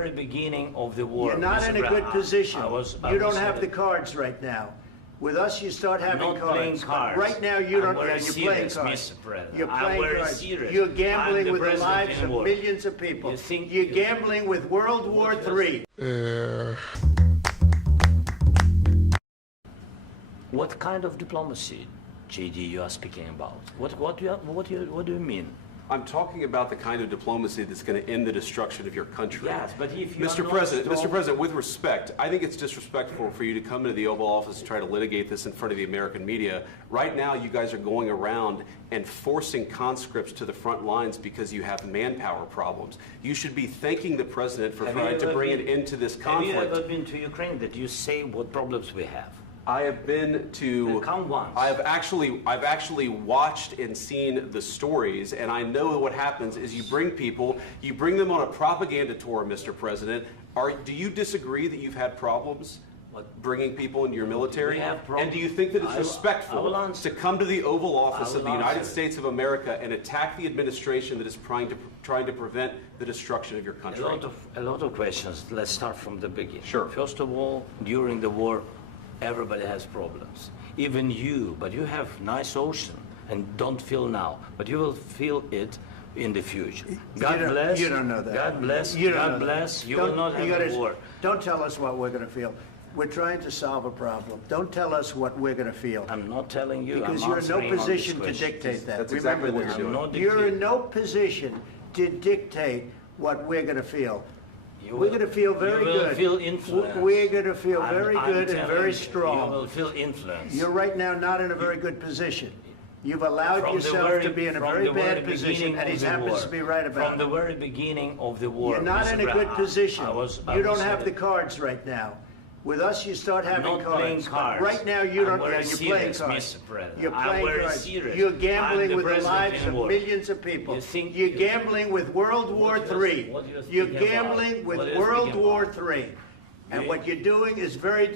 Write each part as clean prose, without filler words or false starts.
very beginning of the war. You're not in a good position. You don't have the cards. cards right now. With us, you start having Not playing cards. cards. Right now, you don't. I'm very You're playing serious, cards. Mr. President. You're I'm playing very cards. serious. You're I'm gambling the with the president lives in of war. millions of people. You think You're you- gambling with World War III. What kind of diplomacy, JD, you are speaking about? What do you mean? I'm talking about the kind of diplomacy that's going to end the destruction of your country. Yes, but if you Mr. are President, not Mr. strong- President, with respect, I think it's disrespectful for you to come into the Oval Office and try to litigate this in front of the American media. Right now, you guys are going around and forcing conscripts to the front lines because you have manpower problems. You should be thanking the President for Have you trying to ever bring been- an end to this Have conflict. you ever been to Ukraine that you say what problems we have? I have been to. Then come once. I've actually watched and seen the stories, and I know what happens is you bring people, you bring them on a propaganda tour, Mr. President. Do you disagree that you've had problems bringing people into your military? We have problems. And do you think that it's I will respectful answer. to come to the Oval Office I of will the United answer. States of America and attack the administration that is trying to prevent the destruction of your country? A lot of questions. Let's start from the beginning. Sure. First of all, during the war, everybody has problems. Even you, but you have nice ocean and don't feel now, but you will feel it in the future. God bless. You don't know that. God bless. You don't know God that. bless. You Don't- will not have a war. Don't tell us what we're going to feel. We're trying to solve a problem. Don't tell us what we're going to feel. I'm not telling you. Because I'm you're in no answering on this position to question. dictate that. That's exactly Remember what this. you're doing. I'm not You're in dictating. no position to dictate what we're going to feel. You We're will- going to feel very you will good. feel influence. We're going to feel very I'm good and telling very you, strong. You will feel influence. You're right now not in a very good position. You've allowed From the yourself very- to be in a from very the bad very position, beginning and he of the happens war. to be right about From the it. very beginning of the war. You're not Mr. in a good Brown, position. I You don't was have the saying- cards right now. With us, you start having not cards. playing But cards. right now, you I'm don't. very You're playing serious, cards. Mr. President. You're I'm playing very cards. serious. You're I'm gambling the with the president lives in of war. millions of people. You think- You're gambling with World War What do you- III. what do you You're think about? gambling with What do you World think War about? III. And You- what you're doing is very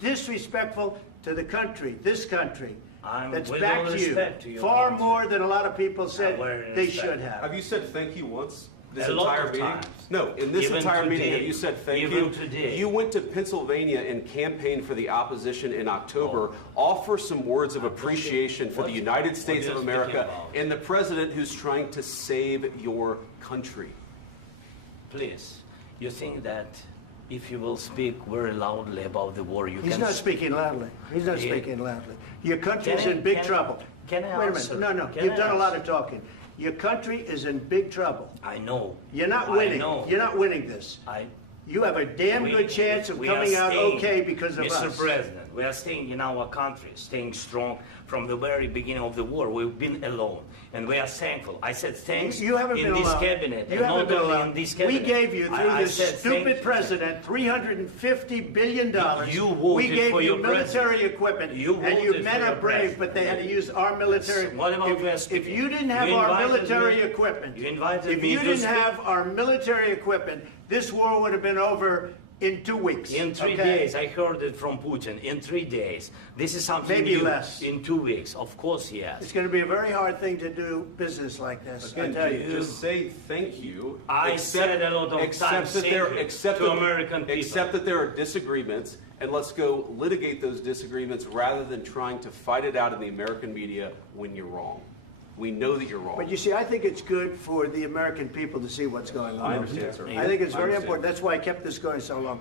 disrespectful to the country, this country. I'm That's with back all to you. respect to your Far country. more than a lot of people said very they respect. should have. Have you said thank you once? This A lot entire of meeting? times. No, in this Even entire meeting, today. have you said thank Even you? today. You went to Pennsylvania and campaigned for the opposition in October. Offer some words of appreciation for the United States are of you America speaking about? and the president who's trying to save your country. Please, you think that if you will speak very loudly about the war, you He's can... not speaking loudly. He's not Yeah. speaking loudly. Your country's Can I- in big can I- trouble. can I Wait a answer? minute. No, Can you've I done a lot answer? of talking. Your country is in big trouble. I know. You're not I winning. know. You're not winning this. You have a damn good chance of we are coming out staying, okay because of Mr. us. President, we are staying in our country, staying strong from the very beginning of the war. We've been alone, and we are thankful. I said thanks You haven't in been this alone. cabinet, You and haven't not been only alone. in this We cabinet. gave you, through I this said stupid thank you. president, $350 billion. You voted we gave for you your military president. equipment, You and you voted men for are your brave, president. but they had to use our military. What about you if speaking? you didn't have You our invited military me- equipment, you invited if me you to didn't speak. have our military equipment, this war would have been over in 2 weeks. In 3 okay? days, I heard it from Putin. In 3 days, this is something Maybe new. less. In 2 weeks, of course, yes. It's going to be a very hard thing to do business like this. I Again, tell you. just say thank you. I said a lot of accept times that thank there, you accept to that- American people. Accept that there are disagreements, and let's go litigate those disagreements rather than trying to fight it out in the American media when you're wrong. We know that you're wrong. But you see, I think it's good for the American people to see what's going on. I understand, sir. I think it's I very understand. important. That's why I kept this going so long.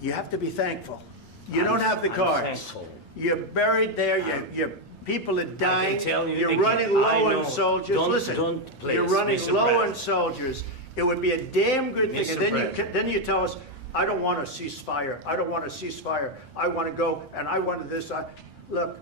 You have to be thankful. You I'm- don't have the I'm cards. thankful. You're buried there. Your people are dying. tell you You're again, running low I know. on soldiers. Don't- Listen, don't, please, you're running Mr. low on President. soldiers. It would be a damn good thing. Mr. And then President. then you tell us, I don't want a ceasefire. I don't want a ceasefire. I want to go and I wanted this. Look,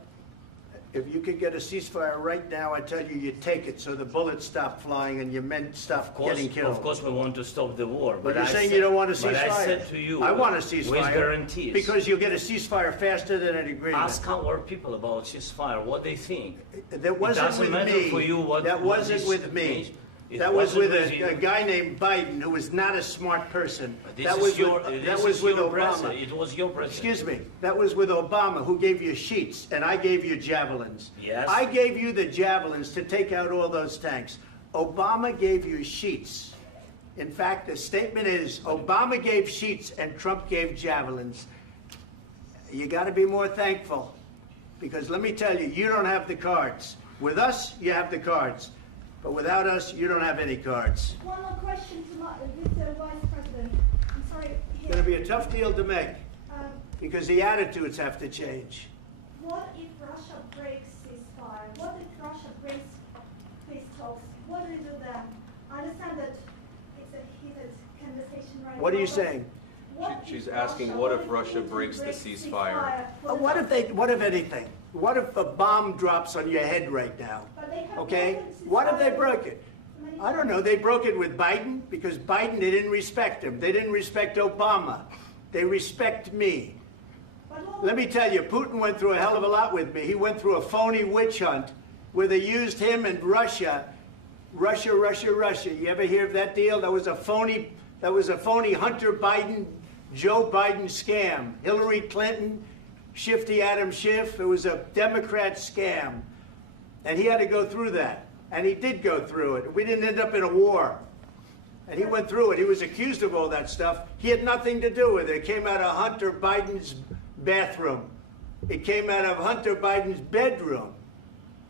if you could get a ceasefire right now, I tell you, you take it so the bullets stop flying and your men stop getting killed. Of course, we want to stop the war. But you're I saying said- you don't want a ceasefire. But I said to you, I want a ceasefire. with guarantees. Because you'll get a ceasefire faster than an agreement. Ask our people about ceasefire, what they think. That wasn't doesn't with matter me. for you what- that what wasn't this with me. means. It That was wasn't with with you. a guy named Biden, who was not a smart person. This That is was your, with, this that is was with your Obama. president. It was your president. Excuse me. That was with Obama, who gave you sheets, and I gave you javelins. Yes. I gave you the javelins to take out all those tanks. Obama gave you sheets. In fact, the statement is Obama gave sheets and Trump gave javelins. You got to be more thankful, because let me tell you, you don't have the cards. With us, you have the cards. But without us, you don't have any cards. One more question to Mr. Vice President. I'm sorry. It's going to be a tough deal to make, because the attitudes have to change. What if Russia breaks ceasefire? What if Russia breaks peace talks? What do we do then? I understand that it's a heated conversation right now. What are you saying? She's asking, what if Russia breaks the ceasefire? What if anything? What if a bomb drops on your head right now? Okay? What if they broke it? I don't know. They broke it with Biden, because Biden, they didn't respect him. They didn't respect Obama. They respect me. Let me tell you, Putin went through a hell of a lot with me. He went through a phony witch hunt where they used him and Russia. Russia. You ever hear of that deal? That was a phony Hunter Biden, Joe Biden scam. Hillary Clinton, Shifty Adam Schiff. It was a Democrat scam. And he had to go through that. And he did go through it. We didn't end up in a war. And he went through it. He was accused of all that stuff. He had nothing to do with it. It came out of Hunter Biden's bathroom. It came out of Hunter Biden's bedroom.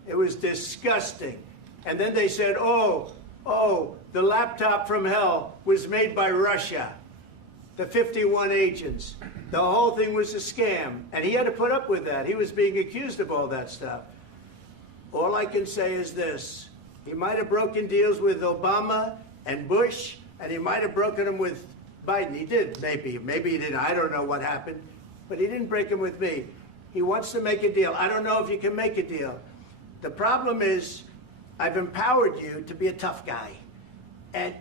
It was disgusting. And then they said, oh, the laptop from hell was made by Russia. The 51 agents. The whole thing was a scam. And he had to put up with that. He was being accused of all that stuff. All I can say is this. He might have broken deals with Obama and Bush, and he might have broken them with Biden. He did, maybe. Maybe he didn't. I don't know what happened. But he didn't break them with me. He wants to make a deal. I don't know if you can make a deal. The problem is, I've empowered you to be a tough guy. And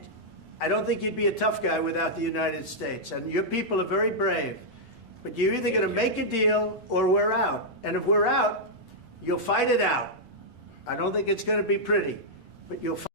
I don't think you'd be a tough guy without the United States. And your people are very brave. But you're either going to make a deal or we're out. And if we're out, you'll fight it out. I don't think it's going to be pretty, but you'll fight.